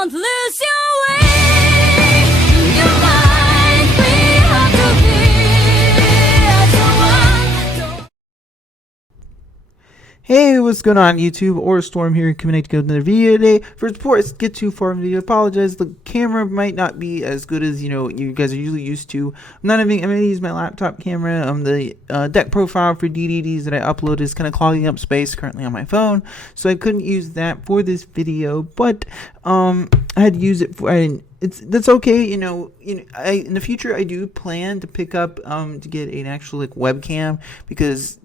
Don't lose your way. Your mind, we have to be as one. Hey, what's going on YouTube? Or Storm here, coming to go another video today. First, before I get too far in the video, I apologize. The camera might not be as good as you guys are usually used to. I'm gonna use my laptop camera. The deck profile for DDDs that I uploaded is kind of clogging up space currently on my phone, so I couldn't use that for this video. But I had to use it for. That's okay. In the future I do plan to pick up to get an actual webcam, because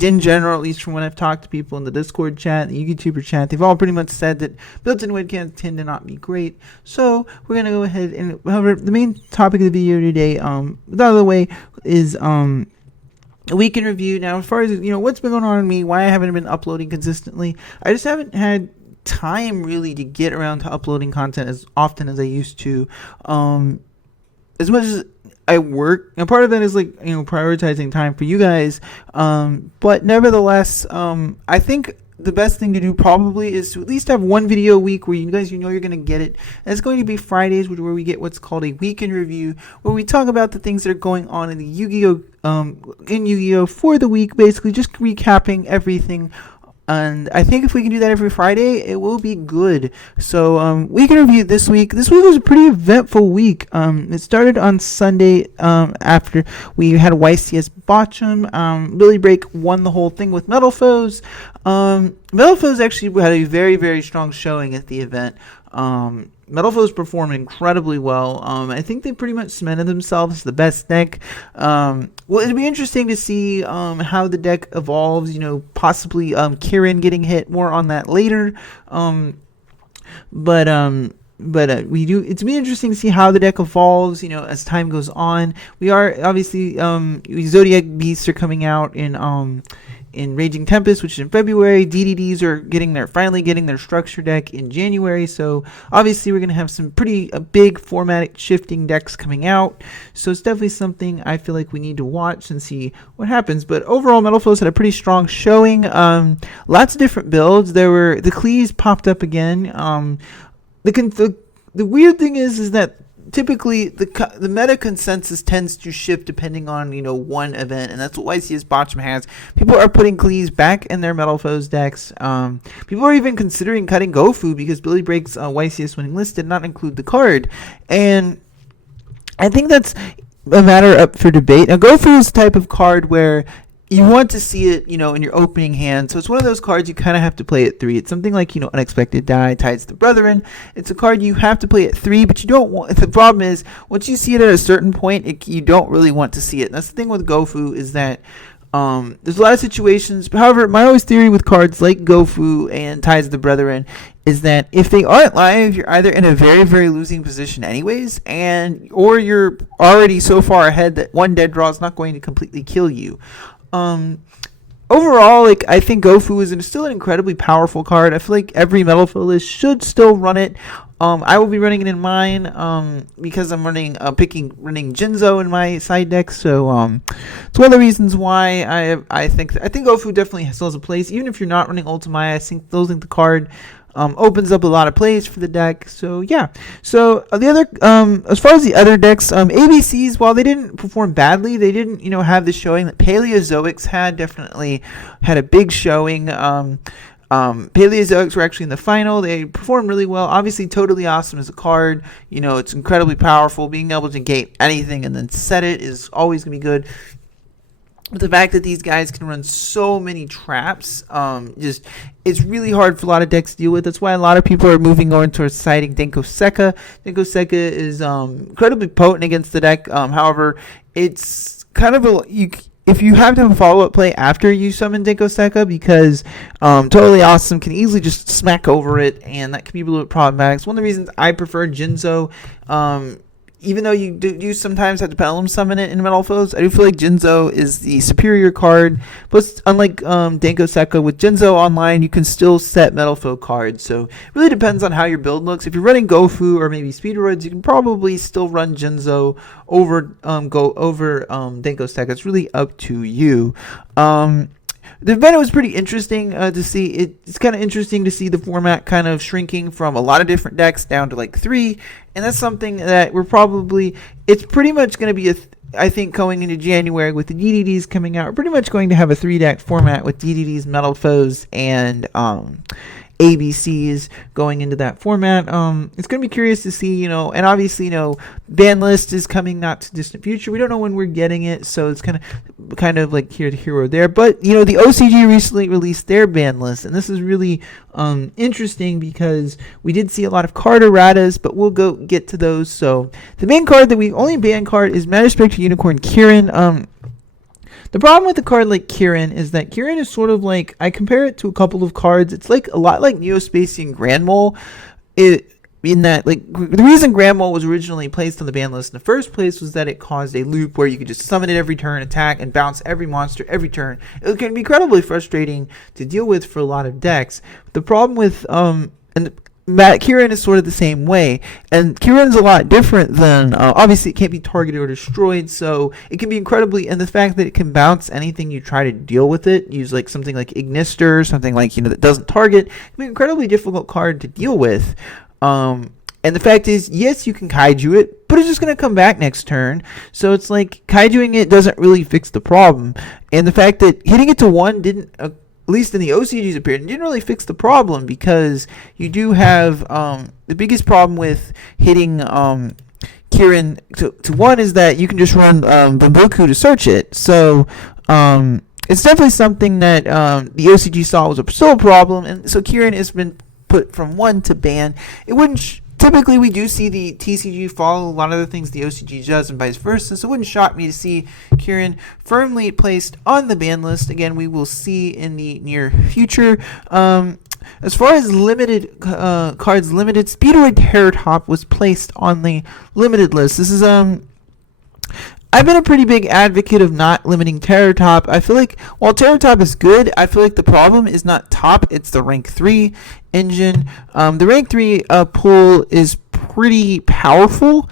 in general, at least from when I've talked to people in the Discord chat, the YouTuber chat, they've all pretty much said that built-in webcams tend to not be great. So we're gonna go ahead and, however, the main topic of the video today, out of the way, is a week in review. Now, as far as what's been going on with me, why I haven't been uploading consistently, I just haven't had time really to get around to uploading content as often as I used to. As much as I work, and part of that is prioritizing time for you guys, but nevertheless, I think the best thing to do probably is to at least have one video a week where you guys you're going to get it. And it's going to be Fridays, where we get what's called a week in review, where we talk about the things that are going on in the Yu-Gi-Oh for the week, basically just recapping everything. And I think if we can do that every Friday, it will be good. So week in review this week. This week was a pretty eventful week. It started on Sunday after we had YCS Botchum. Billy Break won the whole thing with Metal Foes. Metal Foes actually had a very, very strong showing at the event. Metal Foes performed incredibly well. I think they pretty much cemented themselves as the best deck. Well, it'll be interesting to see how the deck evolves. Possibly Kieran getting hit. More on that later. But it's be interesting to see how the deck evolves. As time goes on. We are obviously Zodiac Beasts are coming out in Raging Tempest, which is in February. DDDs are finally getting their structure deck in January. So obviously we're going to have some pretty big format shifting decks coming out. So it's definitely something I feel like we need to watch and see what happens. But overall, Metal Foes had a pretty strong showing. Lots of different builds. The Cleese popped up again. The weird thing is that typically the meta consensus tends to shift depending on one event, and that's what YCS Botchum has. People are putting Cleese back in their Metal Foes decks. People are even considering cutting Gofu because Billy Break's YCS winning list did not include the card, and I think that's a matter up for debate. Now, Gofu is the type of card where you want to see it, in your opening hand. So it's one of those cards you kind of have to play at 3. It's something like, Unexpected Die, Tides the Brethren. It's a card you have to play at 3, but you don't want. The problem is, once you see it at a certain point, you don't really want to see it. And that's the thing with Gofu, is that there's a lot of situations. However, my always theory with cards like Gofu and Tides the Brethren is that if they aren't live, you're either in a very, very losing position anyways, or you're already so far ahead that one dead draw is not going to completely kill you. Overall, I think Gofu is still an incredibly powerful card. I feel like every Metal Foe list should still run it. I will be running it in mine because I'm running Jinzo in my side deck. So it's one of the reasons why I think Gofu definitely still has a place, even if you're not running Ultimaya. I think the card opens up a lot of plays for the deck. So yeah. So the other, as far as the other decks, ABCs, while they didn't perform badly, they didn't have the showing that Paleozoics had. Definitely had a big showing. Paleozoics were actually in the final. They performed really well. Obviously, Totally Awesome is a card. It's incredibly powerful. Being able to gate anything and then set it is always gonna be good. But the fact that these guys can run so many traps, it's really hard for a lot of decks to deal with. That's why a lot of people are moving on towards citing Denko Sekka. Denko Sekka is incredibly potent against the deck. However, it's kind of if you have to have a follow-up play after you summon Denko Sekka, because Totally Awesome can easily just smack over it, and that can be a little bit problematic. It's one of the reasons I prefer Jinzo. Even though you sometimes have to Pendulum Summon it in Metal Foes, I do feel like Jinzo is the superior card. Plus, unlike Denko Sekka, with Jinzo online, you can still set Metal Foe cards. So it really depends on how your build looks. If you're running Gofu or maybe Speedroids, you can probably still run Jinzo over Denko Sekka. It's really up to you. The event was pretty interesting to see. It's kind of interesting to see the format kind of shrinking from a lot of different decks down to like 3, and that's something that it's pretty much going to be I think going into January with the DDDs coming out, we're pretty much going to have a 3-deck format with DDDs, Metal Foes, and ABCs going into that format. It's going to be curious to see, and obviously, ban list is coming not too distant future. We don't know when we're getting it, so it's kind of like here or there. But the OCG recently released their ban list, and this is really interesting because we did see a lot of card erratas, but we'll get to those. So the main card that we only ban card is Matter Spectre Unicorn Kirin. The problem with a card like Kirin is that Kirin is sort of like, I compare it to a couple of cards. It's like a lot like Neospacian Grand Mole. In that, like, the reason Grand Mole was originally placed on the ban list in the first place was that it caused a loop where you could just summon it every turn, attack, and bounce every monster every turn. It can be incredibly frustrating to deal with for a lot of decks. The problem with Kirin is sort of the same way, and Kirin's a lot different than, obviously it can't be targeted or destroyed, so it can be and the fact that it can bounce anything you try to deal with it, use like something like Ignister, something like, that doesn't target, it can be an incredibly difficult card to deal with. And the fact is, yes, you can kaiju it, but it's just going to come back next turn. So it's like kaijuing it doesn't really fix the problem. And the fact that hitting it to 1 didn't, at least in the OCG's opinion, didn't really fix the problem, because you do have the biggest problem with hitting Kirin to 1 is that you can just run Bambuku to search it. So it's definitely something that the OCG saw was still a problem, and so Kirin has been put from 1 to ban. It wouldn't typically we do see the TCG follow a lot of the things the OCG does and vice versa, so it wouldn't shock me to see Kirin firmly placed on the ban list. Again, we will see in the near future. As far as limited cards, limited Speedoid Terror Top was placed on the limited list. This is I've been a pretty big advocate of not limiting Terror Top. I feel like while Terror Top is good, I feel like the problem is not top, it's the rank 3 engine. The rank 3 pool is pretty powerful,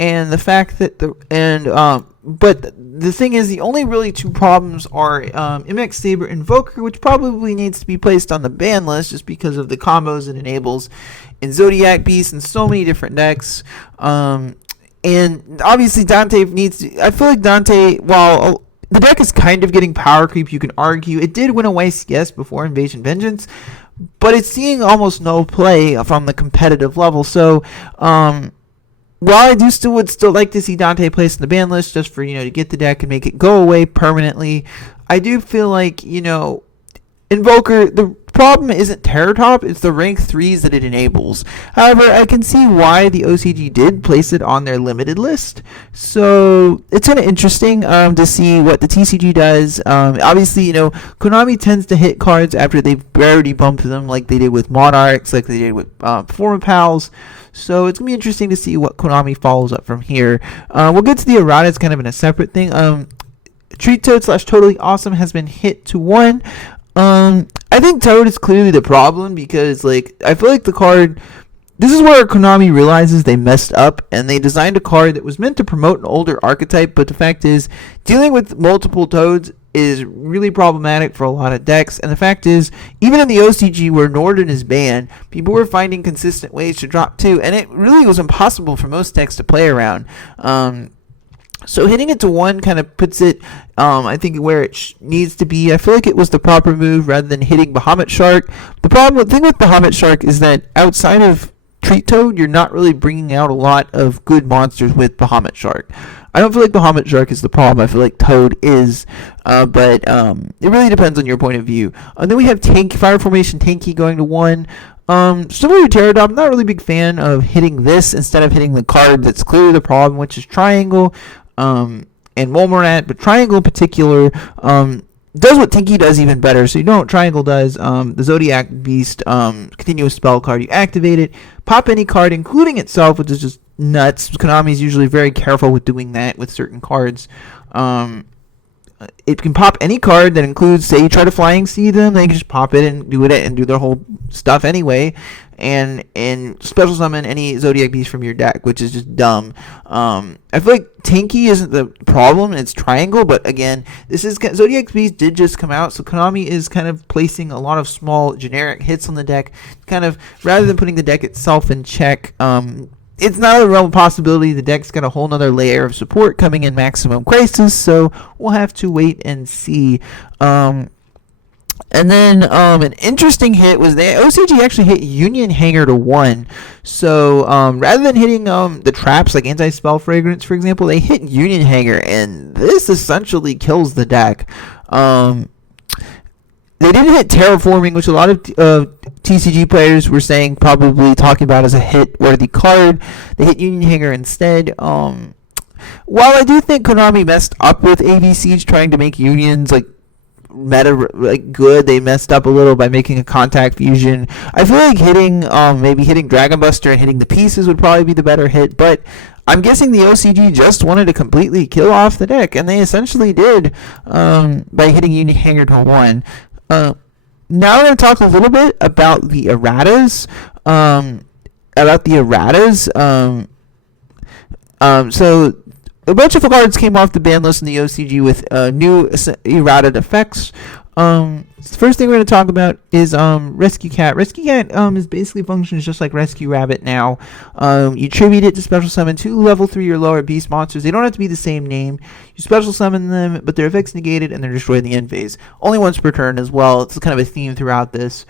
and the fact that but the thing is, the only really 2 problems are MX Saber Invoker, which probably needs to be placed on the ban list just because of the combos it enables in Zodiac Beast and so many different decks. And obviously Dante I feel like Dante, while the deck is kind of getting power creep, you can argue, it did win a YCS before Invasion Vengeance, but it's seeing almost no play from the competitive level. So, while I would still like to see Dante placed in the ban list just for, to get the deck and make it go away permanently, I do feel like, Invoker, the problem isn't Terror Top, it's the rank 3s that it enables. However, I can see why the OCG did place it on their limited list. So it's kind of interesting to see what the TCG does. Obviously, Konami tends to hit cards after they've already bumped them, like they did with Monarchs, like they did with Forma Pals. So it's going to be interesting to see what Konami follows up from here. We'll get to the errata, it's kind of in a separate thing. Treat Toad / Totally Awesome has been hit to 1. I think Toad is clearly the problem, because I feel like the card, this is where Konami realizes they messed up, and they designed a card that was meant to promote an older archetype, but the fact is, dealing with multiple Toads is really problematic for a lot of decks, and the fact is, even in the OCG where Norden is banned, people were finding consistent ways to drop 2, and it really was impossible for most decks to play around. So hitting it to 1 kind of puts it, I think, where it needs to be. I feel like it was the proper move rather than hitting Bahamut Shark. The thing with Bahamut Shark is that outside of Treat Toad, you're not really bringing out a lot of good monsters with Bahamut Shark. I don't feel like Bahamut Shark is the problem. I feel like Toad is, but it really depends on your point of view. And then we have Fire Formation Tanky going to 1. Similar to Terror Top, I'm not really a big fan of hitting this instead of hitting the card that's clearly the problem, which is Triangle. And Wolmorat, but Triangle in particular does what Tinky does even better. So you know what Triangle does. The Zodiac Beast continuous spell card, you activate it, pop any card, including itself, which is just nuts. Konami is usually very careful with doing that with certain cards. It can pop any card that includes, say you try to Flying Sea them, they can just pop it and do their whole stuff anyway. and special summon any Zodiac Beast from your deck, which is just dumb. I feel like tanky isn't the problem, it's triangle, but again, this is Zodiac Beast did just come out, so Konami is kind of placing a lot of small generic hits on the deck, kind of rather than putting the deck itself in check. It's not a real possibility. The deck's got a whole nother layer of support coming in Maximum Crisis, so we'll have to wait and see. And then an interesting hit was the OCG actually hit Union Hanger to 1. So rather than hitting the traps like Anti-Spell Fragrance, for example, they hit Union Hanger, and this essentially kills the deck. They didn't hit Terraforming, which a lot of TCG players were saying, probably talking about as a hit-worthy card. They hit Union Hanger instead. While I do think Konami messed up with ABCs trying to make Unions like meta like good, they messed up a little by making a contact fusion. I feel like maybe hitting Dragon Buster and hitting the pieces would probably be the better hit, but I'm guessing the OCG just wanted to completely kill off the deck, and they essentially did by hitting Union Hanger to 1. Now we're going to talk a little bit about the erratas. So a bunch of cards came off the ban list in the OCG with new errata effects. The first thing we're going to talk about is Rescue Cat. Rescue Cat is basically functions just like Rescue Rabbit now. You tribute it to special summon 2 level 3 or lower beast monsters. They don't have to be the same name. You special summon them, but their effects negated and they're destroyed in the end phase. Only once per turn as well. It's kind of a theme throughout this.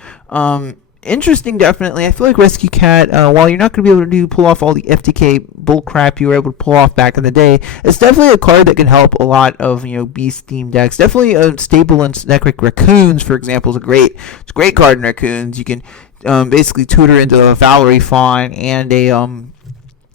Interesting, definitely. I feel like Rescue Cat, while you're not going to be able to pull off all the FTK bullcrap you were able to pull off back in the day, it's definitely a card that can help a lot of beast themed decks. Definitely a staple in deck like Raccoons, for example, it's a great card in Raccoons. You can basically tutor into a Valerie Fawn and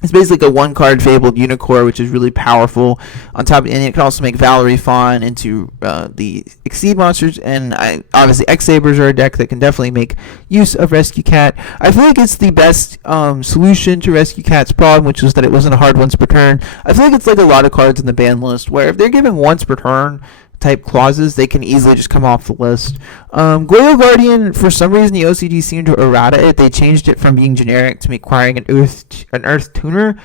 it's basically like a 1-card Fabled Unicorn, which is really powerful. And it can also make Valerie Fawn into the Exceed monsters, and obviously X-Sabers are a deck that can definitely make use of Rescue Cat. I feel like it's the best solution to Rescue Cat's problem, which was that it wasn't a hard once per turn. I feel like it's like a lot of cards in the ban list, where if they're given once per turn type clauses, they can easily just come off the list. Goyo Guardian, for some reason, the OCG seemed to errata it. They changed it from being generic to requiring an Earth Tuner.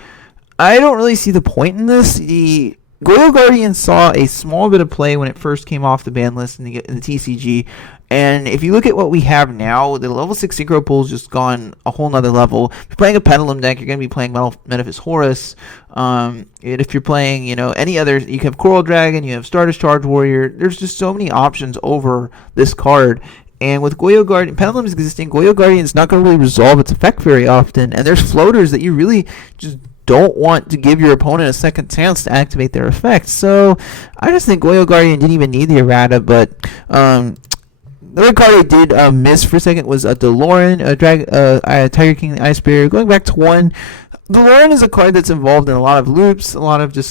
I don't really see the point in this. The Goyo Guardian saw a small bit of play when it first came off the ban list in the TCG. And if you look at what we have now, the level 6 synchro pool's just gone a whole nother level. If you're playing a Pendulum deck, you're going to be playing Metaphys Horus. And if you're playing, any other, you have Coral Dragon, you have Stardust Charge Warrior. There's just so many options over this card. And with Goyo Guardian, Pendulum is existing, Goyo Guardian is not going to really resolve its effect very often. And there's floaters that you really just don't want to give your opponent a second chance to activate their effect. So I just think Goyo Guardian didn't even need the errata, but the other card I did miss for a second was DeLorean, Tiger King, the Ice Bear. Going back to 1, DeLorean is a card that's involved in a lot of loops, a lot of just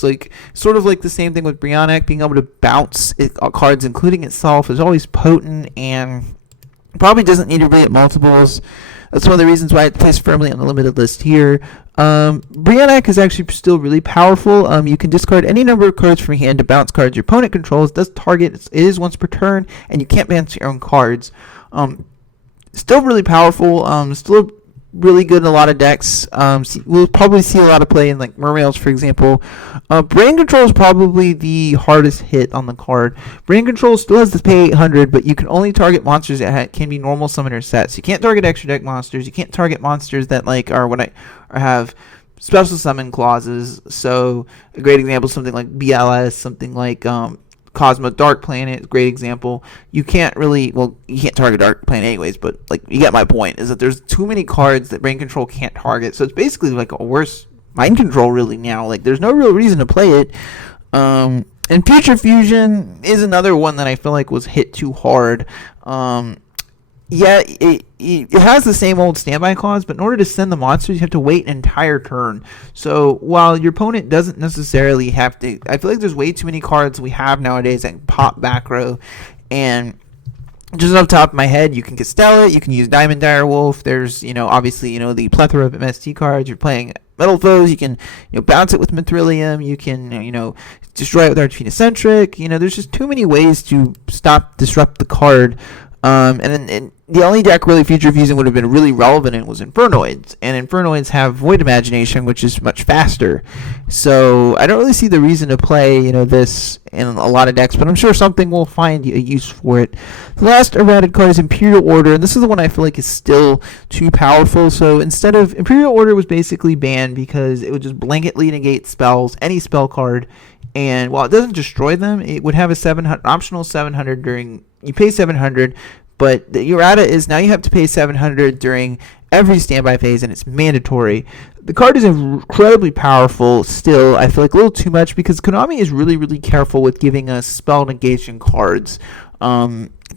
sort of like the same thing with Brionac, being able to bounce cards, including itself, is always potent and probably doesn't need to be at multiples. That's one of the reasons why it plays firmly on the limited list here. Brionac is actually still really powerful. You can discard any number of cards from your hand to bounce cards your opponent controls. It does target. It is once per turn, and you can't bounce your own cards. Still really powerful. Still really good in a lot of decks. We'll probably see a lot of play in like Mermails, for example. Brain Control is probably the hardest hit on the card. Brain Control still has to pay 800, but you can only target monsters that can be normal summoner sets. You can't target extra deck monsters. You can't target monsters that have special summon clauses. So a great example is something like BLS, something like Cosmo Dark Planet, great example. You can't target Dark Planet anyways, but you get my point, is that there's too many cards that Brain Control can't target. So it's basically like a worse Mind Control really now. There's no real reason to play it. And Future Fusion is another one that I feel like was hit too hard. It has the same old standby clause, but in order to send the monsters, you have to wait an entire turn. So while your opponent doesn't necessarily have to, I feel like there's way too many cards we have nowadays that can pop back row. And just off the top of my head, you can Castell it, you can use Diamond Direwolf. There's, obviously, the plethora of MST cards. You're playing Metal Foes, you can, bounce it with Mithrilium, you can, destroy it with Archfina Centric. There's just too many ways to disrupt the card. And the only deck really Future Fusion would have been really relevant in was Infernoids, and Infernoids have Void Imagination, which is much faster. So I don't really see the reason to play, this in a lot of decks, but I'm sure something will find a use for it. The last errated card is Imperial Order, and this is the one I feel like is still too powerful. So instead of Imperial Order was basically banned because it would just blanketly negate spells, any spell card, and while it doesn't destroy them, it would have a 700 optional 700 during. You pay 700, but the errata is now you have to pay 700 during every standby phase, and it's mandatory. The card is incredibly powerful still. I feel like a little too much because Konami is really, really careful with giving us spell negation cards.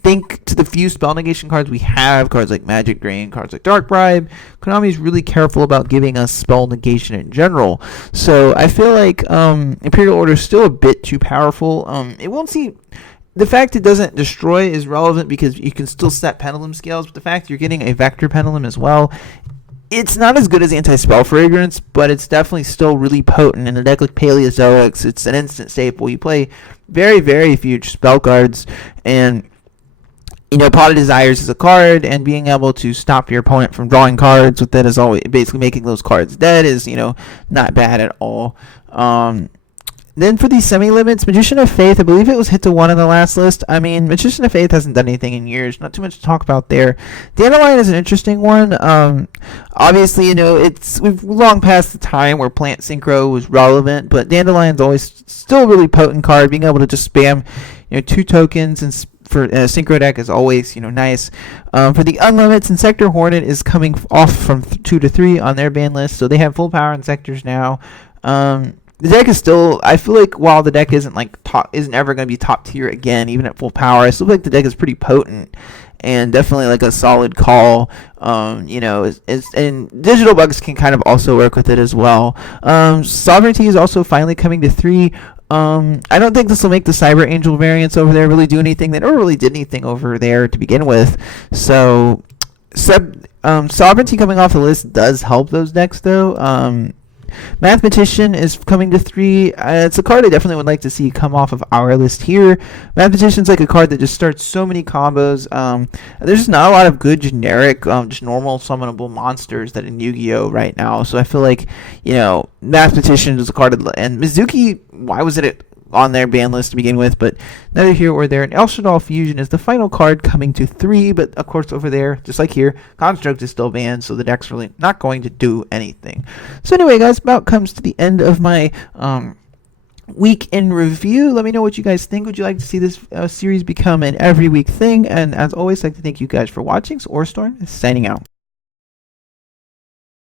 Think to the few spell negation cards we have, cards like Magic Drain, cards like Dark Bribe. Konami is really careful about giving us spell negation in general. So I feel like Imperial Order is still a bit too powerful. It won't see. The fact it doesn't destroy is relevant because you can still set pendulum scales, but the fact you're getting a vector pendulum as well, it's not as good as Anti-Spell Fragrance, but it's definitely still really potent. In a deck like Paleozoics, it's an instant staple. You play very, very few spell cards, and Pot of Desires is a card, and being able to stop your opponent from drawing cards with that is always basically making those cards dead is, not bad at all. Then for these semi-limits, Magician of Faith, I believe it was hit to 1 on the last list. I mean, Magician of Faith hasn't done anything in years. Not too much to talk about there. Dandelion is an interesting one. Obviously, we've long past the time where Plant Synchro was relevant, but Dandelion's always still a really potent card. Being able to just spam, 2 tokens and for a synchro deck is always, nice. For the Unlimits, Insector Hornet is coming off from 2 to 3 on their ban list, so they have full power Insectors now. The deck is still, I feel like while the deck isn't isn't ever going to be top tier again, even at full power, I still feel like the deck is pretty potent and definitely like a solid call. And Digital Bugs can kind of also work with it as well. Sovereignty is also finally coming to 3. I don't think this will make the Cyber Angel variants over there really do anything. They never really did anything over there to begin with. So, Sovereignty coming off the list does help those decks though. Mathematician is coming to 3. It's a card I definitely would like to see come off of our list here. Mathematician's like a card that just starts so many combos. There's just not a lot of good generic, just normal summonable monsters that in Yu-Gi-Oh right now. So I feel like, Mathematician is a card, and Mizuki, why was it on their ban list to begin with, but neither here or there. And El Shaddai Fusion is the final card coming to 3, but of course over there, just like here, Construct is still banned, so the deck's really not going to do anything. So anyway, guys, about comes to the end of my week in review. Let me know what you guys think. Would you like to see this series become an every week thing? And as always, I'd like to thank you guys for watching. So Orstorm is signing out.